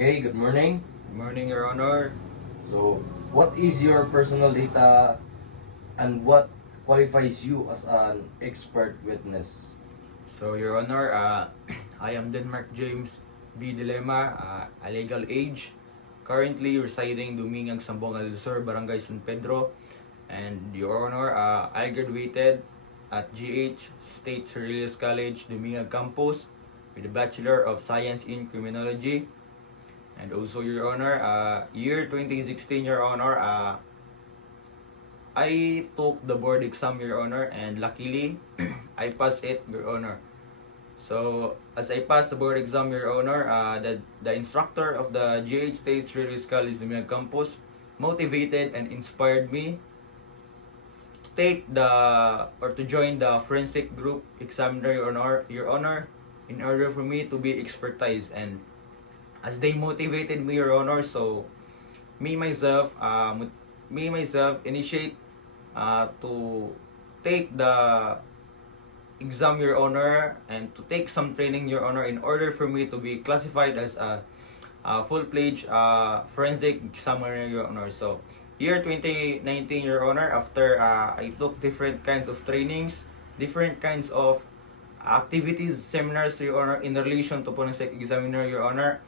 Okay, good morning. Good morning, Your Honor. So, what is your personal data and what qualifies you as an expert witness? So, Your Honor, I am Denmark James B. Dilema, a legal age, currently residing Dumingag, Sambonga del Sur, Barangay San Pedro. And Your Honor, I graduated at GH State Cerrillos College, Dumingag Campus with a Bachelor of Science in Criminology. And also, Your Honor, year 2016, Your Honor, I took the board exam, Your Honor, and luckily, I passed it, Your Honor. So, as I passed the board exam, Your Honor, the instructor of the GH State Cerrillos College Dumingag Campus motivated and inspired me to to join the forensic group examiner, Your Honor, in order for me to be expertise. And as they motivated me, Your Honor, so me myself initiate to take the exam, Your Honor, and to take some training, Your Honor, in order for me to be classified as a full-fledged forensic examiner, Your Honor. So year 2019, Your Honor, after I took different kinds of trainings, different kinds of activities, seminars, Your Honor, in relation to forensic examiner, Your Honor.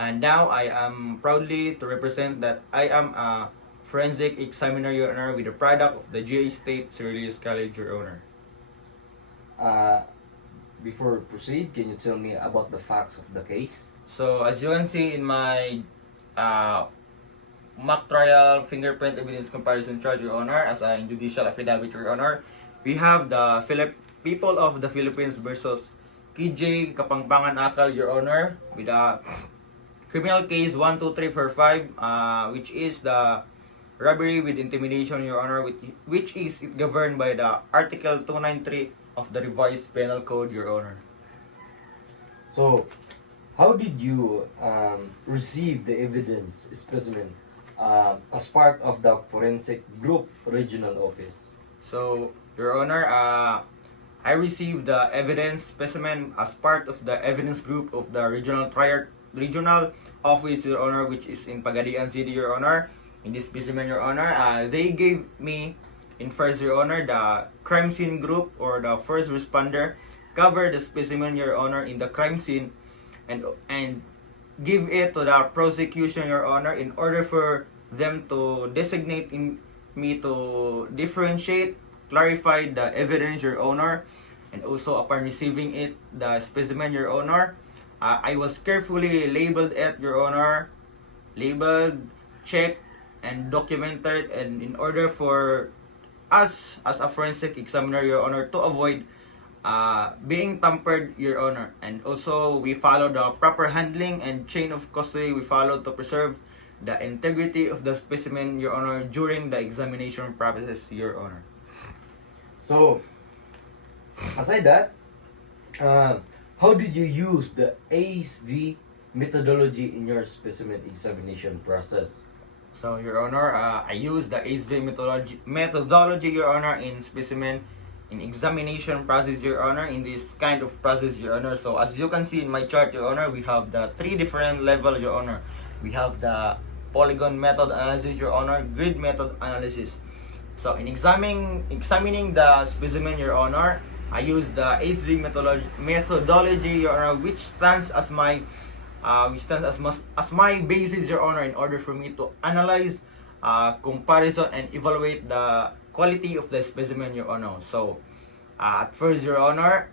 And now I am proudly to represent that I am a forensic examiner, Your Honor, with the product of the GH State Cerrillos College, Your Honor. Before we proceed, can you tell me about the facts of the case? So as you can see in my mock trial fingerprint evidence comparison chart, Your Honor, as a judicial affidavit, Your Honor, we have the people of the Philippines versus KJ Kapangpangan Akal, Your Honor, with a criminal case 12345, which is the robbery with intimidation, Your Honor, which is governed by the Article 293 of the Revised Penal Code, Your Honor. So, how did you receive the evidence specimen as part of the forensic group regional office? So, Your Honor, I received the evidence specimen as part of the evidence group of the regional office, Your Honor, which is in Pagadian City, Your Honor. In this specimen, Your Honor, they gave me in first, Your Honor, the crime scene group or the first responder cover the specimen, Your Honor, in the crime scene and give it to the prosecution, Your Honor, in order for them to designate me to differentiate, clarify the evidence, Your Honor, and also upon receiving it, the specimen, Your Honor, I was carefully labeled it, Your Honor, checked, and documented, and in order for us as a forensic examiner, Your Honor, to avoid being tampered, Your Honor. And also, we follow the proper handling and chain of custody we follow to preserve the integrity of the specimen, Your Honor, during the examination process, Your Honor. So, aside that, how did you use the ACE-V methodology in your specimen examination process? So, Your Honor, I use the ACE-V methodology, Your Honor, in specimen in examination process, Your Honor, in this kind of process, Your Honor. So, as you can see in my chart, Your Honor, we have the three different levels, Your Honor. We have the polygon method analysis, Your Honor, grid method analysis. So, in examining the specimen, Your Honor, I use the ACE-V methodology, Your Honor, which stands as my basis, Your Honor, in order for me to analyze, comparison, and evaluate the quality of the specimen, Your Honor. So, at first, Your Honor,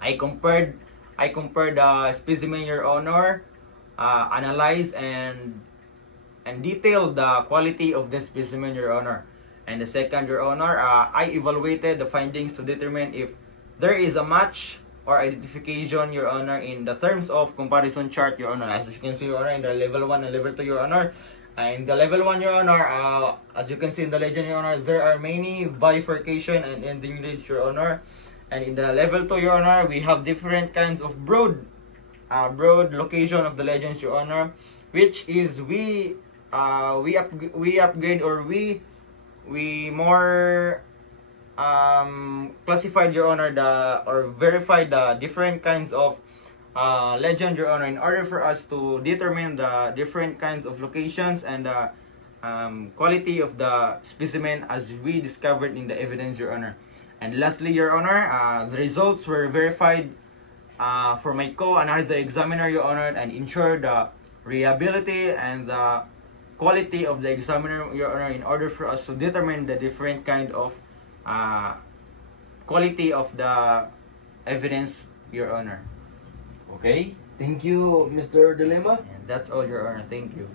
I compared the specimen, Your Honor, analyze and detail the quality of the specimen, Your Honor. And the second, Your Honor, I evaluated the findings to determine if there is a match or identification, Your Honor, in the terms of comparison chart, Your Honor. As you can see, Your Honor, in the level 1 and level 2, Your Honor. In the level 1, Your Honor, as you can see in the legend, Your Honor, there are many bifurcation and ending dates, Your Honor. And in the level 2, Your Honor, we have different kinds of broad location of the legends, Your Honor, which is we upgrade or we more classified, Your Honor, or verified the different kinds of legend, Your Honor, in order for us to determine the different kinds of locations and the quality of the specimen as we discovered in the evidence, Your Honor. And lastly, Your Honor, the results were verified for my co-another examiner, Your Honor, and ensure the reliability and the quality of the examiner, Your Honor, in order for us to determine the different kind of quality of the evidence, Your Honor. Okay, thank you, Mr. Dilema. And that's all, Your Honor. Thank you.